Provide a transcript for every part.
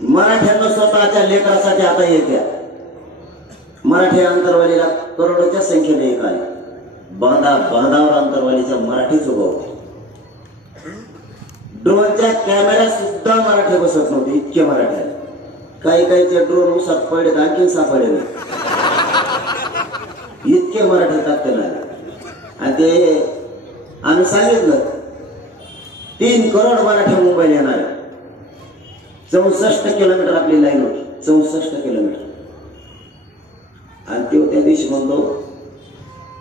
मराठ्यांना स्वतःच्या लेकरासाठी आता येत्या मराठी अंतरवालीला करोडोच्या संख्येने एक आले. बांधावर अंतरवालीच्या मराठीच उभं होते. ड्रोनच्या कॅमेऱ्यात सुद्धा मराठी बसत नव्हते, इतके मराठी आले. काही ड्रोन उसात पडले आणखी सापडले नाही, इतके मराठी ताकदीने आले. आणि ते आम्ही सांगितलं 3 करोड मराठी मुंबईला येणार. 64 किलोमीटर आपली लाईन होती, 64 किलोमीटर. आणि तो त्या दिवशी म्हणतो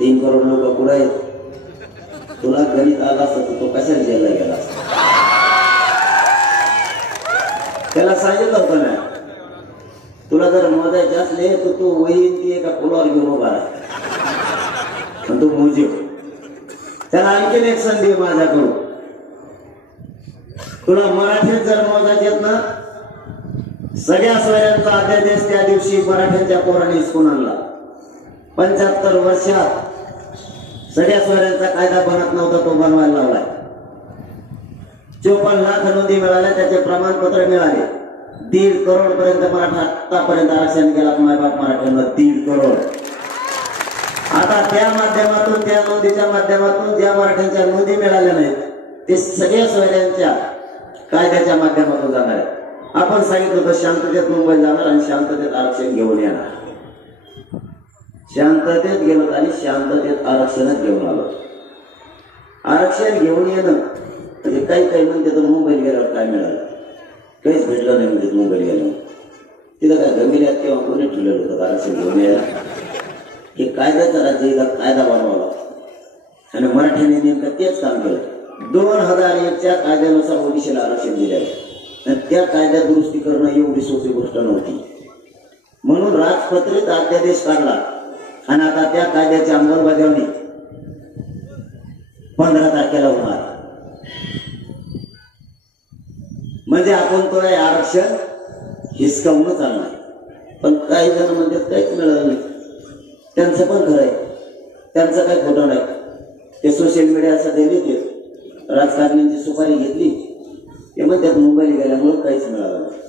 3 करोड लोक पुढे आहेत, तुला गणित आला असतं तो कशाला जेलला गेला असता. त्याला सांगितलं होतं ना, तुला जर मोजायचे असले तर तू वहीन ती एका पुलावर घेऊन उभा राहा आणि तू मोजे. त्याला आणखीन एक संधी माझ्याकडून, तुला मराठीत जर मोजायचे ना, सगळ्या सोयऱ्यांचा अध्यादेश त्या दिवशी मराठ्यांच्या पोरांनी हिसकून आणला. 75 वर्षात सगळ्या सोयऱ्यांचा कायदा बनत नव्हता, तो बनवायला लावलाय. 54 लाख नोंदी मिळाल्या, त्याचे प्रमाणपत्र मिळाले. 1.5 करोड पर्यंत मराठा आतापर्यंत आरक्षण केला मायबाप मराठ्यांना, 1.5 करोड. आता त्या माध्यमातून, त्या नोंदीच्या माध्यमातून ज्या मराठ्यांच्या नोंदी मिळाल्या नाहीत ते सगळ्या सोयऱ्यांच्या कायद्याच्या माध्यमातून जाणार आहे. आपण सांगितलं होतं शांततेत मुंबईत जाणार आणि शांततेत आरक्षण घेऊन येणार. शांततेत गेलो आणि शांततेत आरक्षणच घेऊन आलो. आरक्षण घेऊन येणं म्हणजे काही म्हणते तर मुंबईत गेल्यावर काय मिळालं, काहीच भेटलं नाही. म्हणजे मुंबईत गेलो तिथं काय गंभीर्यात किंवा कोणी ठेवलेलं होतं आरक्षण घेऊन यायला. हे कायद्याचं राज्य, इथं कायदा बनवला आणि मराठ्यांनी नेमकं तेच काम केलं. 2001च्या कायद्यानुसार ओबीसीला आरक्षण दिलेलं. त्या कायद्यात दुरुस्ती करणं एवढी सोपी गोष्ट नव्हती, म्हणून राजपत्रित अध्यादेश काढला आणि आता त्या कायद्याची अंमलबजावणी 15 तारखेला होणार. म्हणजे आपण तो आरक्षण हिसकावून चालणार. पण काही जण म्हणतात काहीच मिळालं नाही, त्यांचं पण खरं आहे, त्यांचं काही खोटं नाही. ते सोशल मीडिया सध्या देते, राजकारण्यांची सुपारी घेतली ते म्हणतात मुंबईला गेल्यामुळे काहीच मिळालं नाही.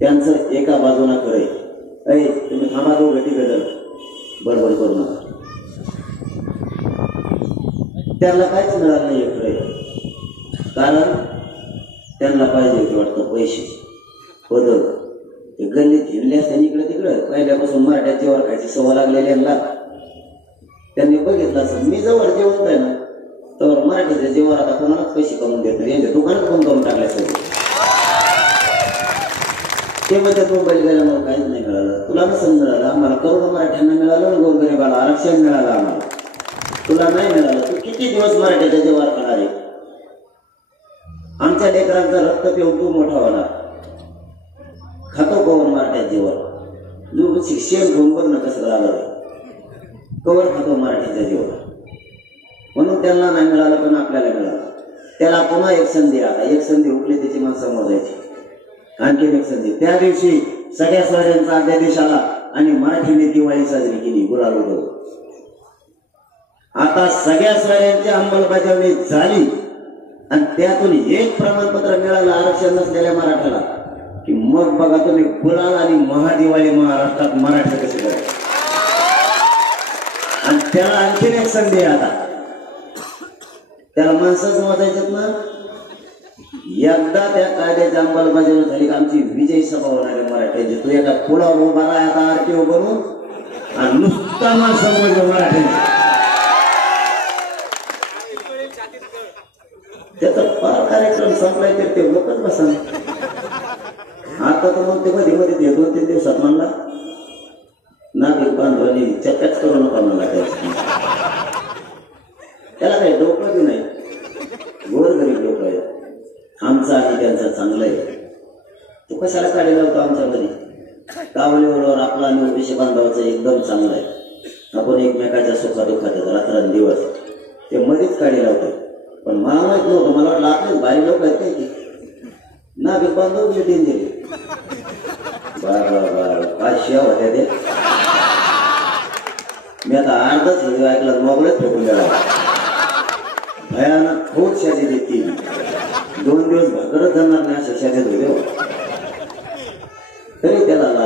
त्यांचं एका बाजूला खरं आहे. तुम्ही थांबा, 2 घटी गडल बडबड करू नका. त्यांना काहीच मिळालं नाही खरं आहे, कारण त्यांना पाहिजे होते वाटतं पैसे, पद. ते गल्लीत हिंडले असते इकडे तिकडे, पहिल्यापासून मराठ्यात जेवण खायची सवय लागलेली यांना. त्यांनी बघितलं असं मी जवळ जेवण आहे ना, तर मराठीच्या जेवण आता कोणालाच पैसे कमवून देत नाही, यांच्या दुकानात पण करून टाकल्या सगळं. ते म्हणतात मुंबईला गेल्यामुळे काहीच नाही मिळालं. तुला नसेल मिळालं, आम्हाला करोडो मराठ्यांना मिळालं ना, गोरगरीबाला आरक्षण मिळालं आम्हाला, तुला नाही मिळालं. तू किती दिवस मराठ्याच्या जेवण खाणार आहे? आमच्या लेकरांचा रक्त पिऊन तू मोठा होणार. खातो कवर मराठ्यात जेवण, शिक्षण घेऊन बघ ना कसं लागलं, कवर खातो मराठीच्या जेवण. म्हणून त्यांना नाही मिळालं पण आपल्याला मिळालं. त्याला पुन्हा एक संधी, आता एक संधी उठली त्याची माणसं मोजायची, आणखीन एक संधी. त्या दिवशी सगळ्या सोयऱ्यांचा अध्यादेश आला आणि मराठीने दिवाळी साजरी केली, गुलाल उडवलं. आता सगळ्या सोयऱ्यांची अंमलबजावणी झाली आणि त्यातून एक प्रमाणपत्र मिळालं आरक्षण नसलेल्या मराठ्याला, की मग बघा तुम्ही गुलाल आणि महादिवाळी महाराष्ट्रात मराठा कसे करायचे. आणि त्याला आणखीन एक संधी आहे. आता त्याला माणसंच मोजायच्यात ना. एकदा त्या कायद्याची अंमलबजावणी झाली की आमची विजयी सभा होणार आहे मराठ्यांची. तू एका पुलावर उभा राहा आता आरटीओ बनून आणि नुसता माणसं मोजलं मराठ्यांची. त्याचा फार कार्यक्रम संपलाय तर ते लोकच बसा. आता तर मग ते मध्ये मध्ये 2-3 दिवसात म्हणला नागरिक बांधवांनी चक्काच करू नका म्हणला. त्याला काही डोकं बी नाही, गोरगरीब लोक आहे. आमचं आणि त्यांचं चांगलं आहे. तो कशाला काढलेला होता आमच्यामध्ये? कावलीवर आपला आणि ओबीसी बांधवाचं एकदम चांगलं आहे. आपण एकमेकाच्या सुखादुखात रात्रंदिवस ते मध्येच काढलेला होतं. पण मला माहित नव्हतं, मला वाटलं आपलेच भारी लोक आहेत काय की नागरिक बांधव मिटिंग दिली. काय शिया होत्या ते. मी आता अर्धाच व्हिडिओ ऐकला, मोबाईलच फेकून द्यावा. भयानक खूप शादी देतील, 2 दिवस भाकरच जाणार नाही अशा शादेत व्हिडिओ.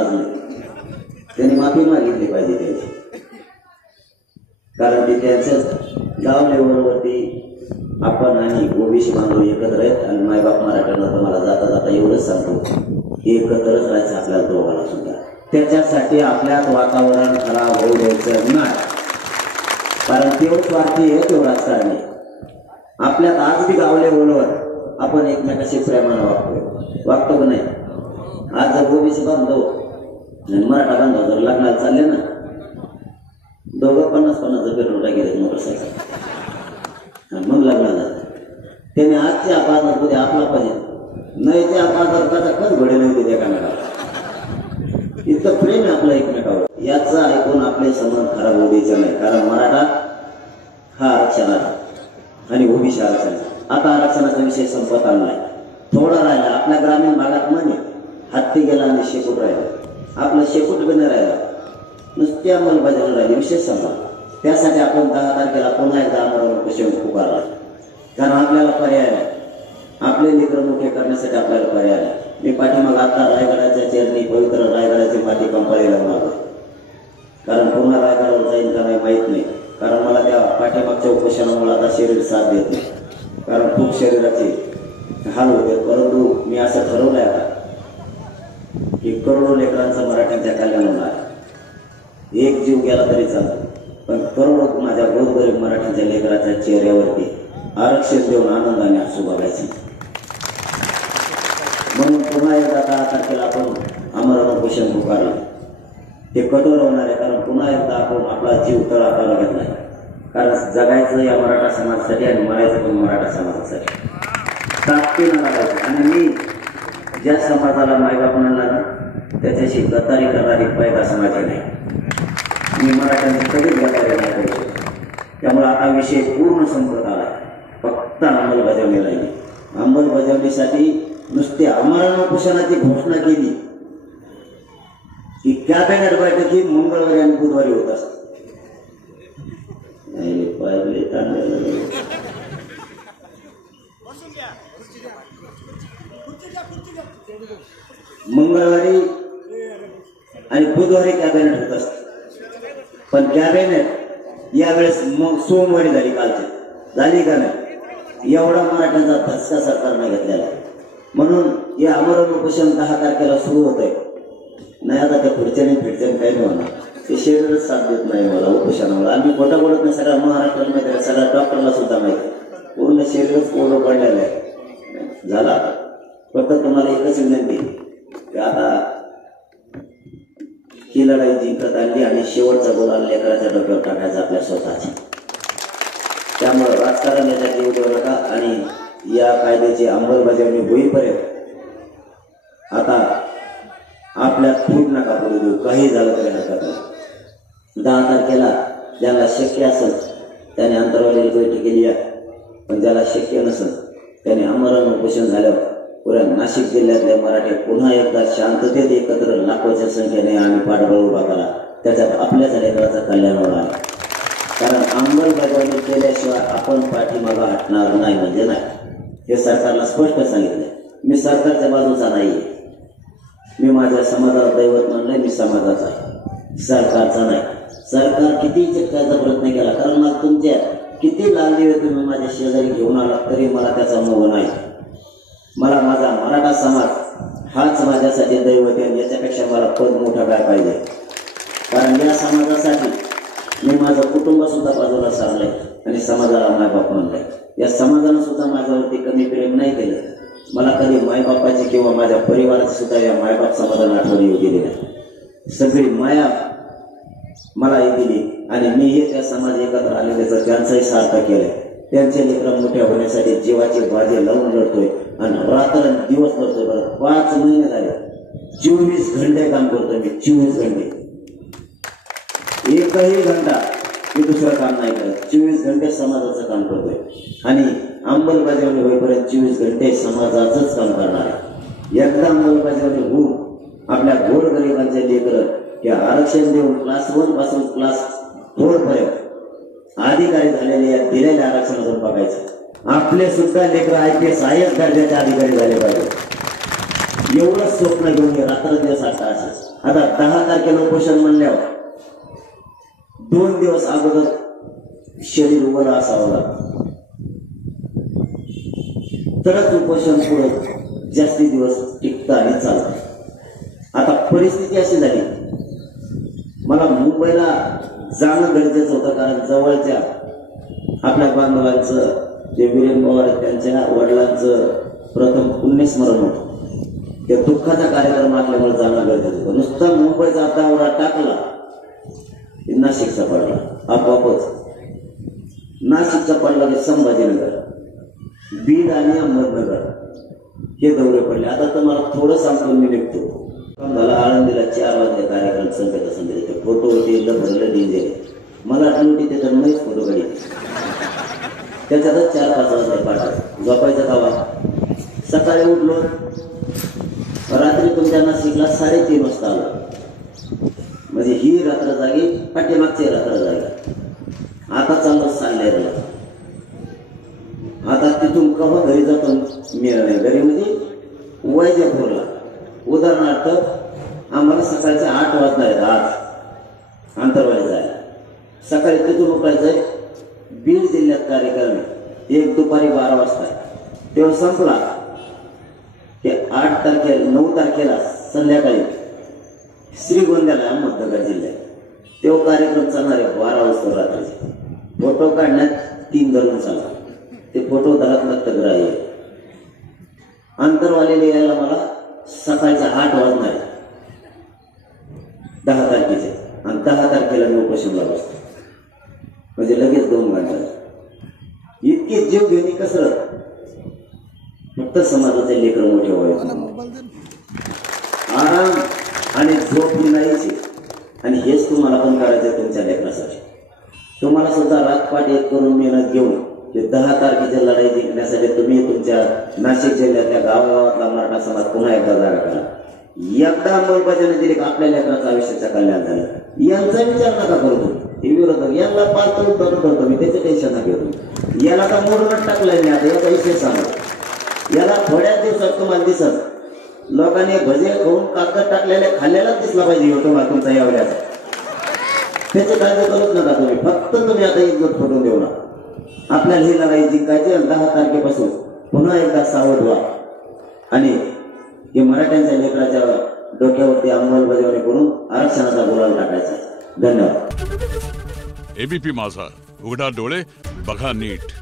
लाज नाही. त्यांनी माफी मागितली पाहिजे त्याची, कारण ते त्यांच्याच गाव लेवलवरती आपण आणि ओबीसी बांधव एकत्र आहेत. आणि मायबाप मराठ्यांना तुम्हाला जाता जाता एवढंच सांगतो, एकत्रच राहायचं आपल्याला दोघांना सुद्धा. त्याच्यासाठी आपल्यात वातावरण खराब होऊ द्यायचं नाही, कारण तेवढं स्वार्थी आहे तेवढं राजकारणी. आपल्यात आज बी गाव लेवलवर आपण एकमेकाशी प्रेमानं वागतो का नाही. आज जर ओबीसी बांधव आणि मराठा बांधव जर लग्नाला चालले ना, दोघं 50-50 पेट्रोल टाकेल मोटरसायकल आणि मग लग्नाला त्याने आजच्या 5,000 रुपये आपला पाहिजे नाही, त्या 5,000 रुपयाचा खर्च घडेल होते त्या कामाला. इतकं प्रेम आहे आपलं एकमेकावर. याचा ऐकून आपले संबंध खराब होऊ द्यायचे नाही, कारण मराठा हा आरक्षणाचा आणि ओबीसी आरक्षणाचा. आता आरक्षणाचा विषय संपत आला नाही, थोडा राहिला. आपल्या ग्रामीण भागात म्हणे हत्ती गेला आणि शेपूट राहिला. आपलं शेपूट बी नाही राहिला, नुसती अंमलबजावणी राहिली, विषय संपला. त्यासाठी आपण 10 तारखेला पुन्हा एकदा आमरण उपोषण पुकारला, कारण आपल्याला पर्याय नाही. आपले लेकरं मोठे करण्यासाठी आपल्याला पर्याय नाही. मी पाठीमाग आता रायगडाच्या चरणी पवित्र रायगडाची माती कंपाळीला मागतो, कारण पुन्हा रायगडावर जाईल का नाही माहीत नाही. कारण मला त्या पाठीमागच्या उपोषणामुळे आता शरीर साथ देत नाही, कारण खूप शरीराचे हाल होते. परंतु मी असं ठरवलंय आता की करोडो लेकरांचं मराठ्यांच्या कल्याण होणार. एक जीव गेला तरी चालतो, पण करोडो माझ्या गोरगरीब मराठ्यांच्या लेकराच्या चेहऱ्यावरती आरक्षण देऊन आनंदाने हसू बघायचे. म्हणून पुन्हा एकदा 10 तारखेला आपण आमरण उपोषण पुकारलं. ते कठोर होणार आहे, कारण पुन्हा एकदा आपण आपला जीव तळाला घेतलाय. कारण जगायचं या मराठा समाजासाठी आणि मरायचं पण मराठा समाजासाठी. ताकदीनं लढायचं. आणि मी ज्या समाजाला मायबाप म्हणला त्याच्याशी गद्दारी करणारी पैदा समाजाची नाही. मी मराठ्यांची कधीच गद्दारी नाही करू शकतो. त्यामुळे आता विषय पूर्ण संपत आला, फक्त अंमलबजावणी राहिली. अंमलबजावणीसाठी नुसते आमरण उपोषणाची घोषणा केली की कॅबिनेट बैठकी मंगळवारी आणि बुधवारी होत असते. मंगळवारी आणि बुधवारी कॅबिनेट होत असते, पण कॅबिनेट यावेळेस मग सोमवारी झाली. कालची झाली का नाही, एवढा मराठ्यांचा धसका सरकारने घेतलेला. म्हणून हे आमरण उपोषण 10 तारखेला सुरू होत आहे. नाही आता त्या पुढच्याने फिरच्याने काही नाही होणार, ते शरीरच साथ देत नाही मला उपोषणामुळे. आम्ही खोटं बोलत नाही, सगळ्या महाराष्ट्राला माहिती आहे, सगळ्या डॉक्टरला सुद्धा माहिती आहे. पूर्ण शरीरच कोरडं पडलेलं आहे. झाला आता फक्त तुम्हाला एकच विनंती की आता ही लढाई जिंकत आणली आणि शेवटचा गोल लेकराच्या डोक्यावर टाकायचा आपल्या स्वतःच्या. त्यामुळे राजकारण याच्यात येऊ देऊ नका. आणि या कायद्याची अंमलबजावणी होईपर्यंत आता आपल्यात फूट नका पडू देऊ, काही झालं तरी हरकत नाही. 10 तारखेला ज्याला शक्य असेल त्याने अंतरवाली बैठक केली आहे, पण ज्याला शक्य नसेल त्याने आमरण उपोषण झाल्यावर पुऱ्या नाशिक जिल्ह्यातले मराठी पुन्हा एकदा शांततेत एकत्र लाखोच्या संख्येने आम्ही पाठबळ उभा करा. त्याच्यात आपल्याच लेकराचं कल्याण होणार. कारण अंमलबजावणी केल्याशिवाय आपण पाठीमागं हटणार नाही म्हणजे नाही, हे सरकारला स्पष्ट सांगितलंय. मी सरकारच्या बाजूचा नाही, मी माझ्या समाजाला दैवत म्हणलंय, मी समाजाचा आहे, सरकारचा नाही. सरकार किती चिटकायचा प्रयत्न केला, कारण मला तुमच्या किती लाल दिवे तुम्ही माझ्या शेजारी घेऊन आला तरी मला त्याचा मोह नाही. मला माझा मराठा समाज हाच माझ्यासाठी दैवत आहे. याच्यापेक्षा मला पद मोठं काय पाहिजे, कारण या समाजासाठी मी माझं कुटुंब सुद्धा बाजूला सारलंय आणि समाजाला मायबाप म्हणलंय. या समाजानं सुद्धा माझ्यावरती कमी प्रेम नाही केलं. मला कधी मायबापाची किंवा माझ्या परिवाराची सुद्धा या मायबाप समाजाला आठवण येऊ दिली नाही. सगळी माया मला दिली आणि मी हे त्या समाज एकत्र आले त्याचं त्यांचंही सार्थक केलंय. त्यांचे लेकरं मोठ्या होण्यासाठी जीवाची बाजी लावून लढतोय आणि रात्र दिवस करतोय. बरं 5 महिने झाले, 24 घंटे काम करतोय मी. 24 घंटे, एकही घंटा मी दुसरं काम नाही करत. 24 घंटे समाजाचं काम करतोय आणि अंमलबजावणी होईपर्यंत 24 घंटे समाजाचंच काम करणार आहे. एकदा अंमलबजावणी होऊन आपल्या गोरगरिबांचे लेकरं हे आरक्षण देऊन क्लास 1 पासून क्लास 4 पर्यंत अधिकारी झालेले या दिलेल्या आरक्षणातून बघायचं. आपले सुद्धा लेकरं IPS IAS दर्जाचे अधिकारी झाले पाहिजे. एवढं स्वप्न घेऊन रात्र दिवस असं आता 10 तारखेला उपोषण म्हणल्यावर 2 दिवस अगोदर शरीर उभं असावं लागतं, तरच उपोषण पुढे जास्ती दिवस टिकतं आणि चालतं. आता परिस्थिती अशी झाली, मला मुंबईला जाणं गरजेचं होतं, कारण जवळच्या आपल्या बांधवांचं जे वीरेन पवार त्यांच्या वडिलांचं प्रथम पुण्यस्मरण होतं. त्या दुःखाचा कार्यक्रम असल्यामुळे जाणं गरजेचं होतं. नुसता मुंबईचा दौरा टाकला नाशिकचा पडला, आपोआपच नाशिकचा पडला की संभाजीनगर, बीड आणि अहमदनगर हे दौरे पडले. आता तर मला थोडं सांगतो मी निघतो. मला आळंदीला 4 वाजले कार्यक्रम संकेत संदेश, ते फोटो होते भरलं डीजे, मला आठवण होती त्याच्यात नाहीच फोटो काढी, त्याच्यातच 4-5 वाजले पाठव झोपायचं कावा. सकाळी उठलो, रात्री तुमच्या नाशिकला 3:30 वाजता आलो. म्हणजे ही रात्र जागी, पाठीमागची रात्र जागी. आता चाललो सांगलीला. आता तिथून केव्हा घरी जातो मिळालं नाही. घरी म्हणजे वैजापूरला उदाहरणार्थ आम्हाला सकाळचे 8 वाजता आहेत, 8 अंतरवाली जायला. सकाळी तिथून उठायचंय, बीड जिल्ह्यात कार्यक्रम आहे, 1 दुपारी 12 वाजता आहे. तेव्हा संपला की 8 तारखेला 9 तारखेला संध्याकाळी श्रीगोंद्याला अहमदनगर जिल्ह्यात तेव्हा कार्यक्रम चालणार आहे 12 वाजता रात्रीचे. फोटो काढण्यात 3 धरून चालला, ते फोटो धरात्मक ग्राह्य. अंतरवालेले यायला मला सकाळच्या 8 वाजणार 10 तारखेचे, आणि 10 तारखेला मी उपोषणला बसतो. म्हणजे लगेच 2 घंटे इतके जीव घेऊन कसरत. फक्त समाजाचे लेकर मोठे व्हायचे, आराम आणि झोप मिळायची. आणि हेच तुम्हाला पण करायचं तुमच्या लेकरासाठी. तुम्हाला सुद्धा रातपाट एक करून मेहनत घेऊन 10 तारखेच्या लढाई जिंकण्यासाठी तुम्ही तुमच्या नाशिक जिल्ह्यातल्या गावागावातला मराठा समाज पुन्हा एकदा जागा करा. एकदा अंमलबजावणी दिली का आपल्या लेकराचं आयुष्याचं कल्याण झालं. यांचा विचार नका करू तुम्ही, हे विरोधक यांना पालतो करत होतो मी, त्याचं टेन्शन नका घेऊ. याला आता मोडूनच टाकलाय मी. आता याचा विषय सांगा, याला थोड्याच दिवसात तुम्हाला दिसत लोकांनी भजे खाऊन कागद टाकलेले खाल्लेलाच दिसला पाहिजे तुम्हाला तुमचा यावल्याचा. त्याची काळजी करूच नका तुम्ही. फक्त तुम्ही आता एकजूट फुटून देऊ नका. आपल्याला ही लढाई जिंकायची. 10 तारखेपासून पुन्हा एकदा सावध व्हा आणि हे मराठ्यांच्या लेकराच्या डोक्यावरती अंमलबजावणी करून आरक्षणाचा गुलाल टाकायचा. धन्यवाद. एबीपी माझा, उघडा डोळे बघा नीट.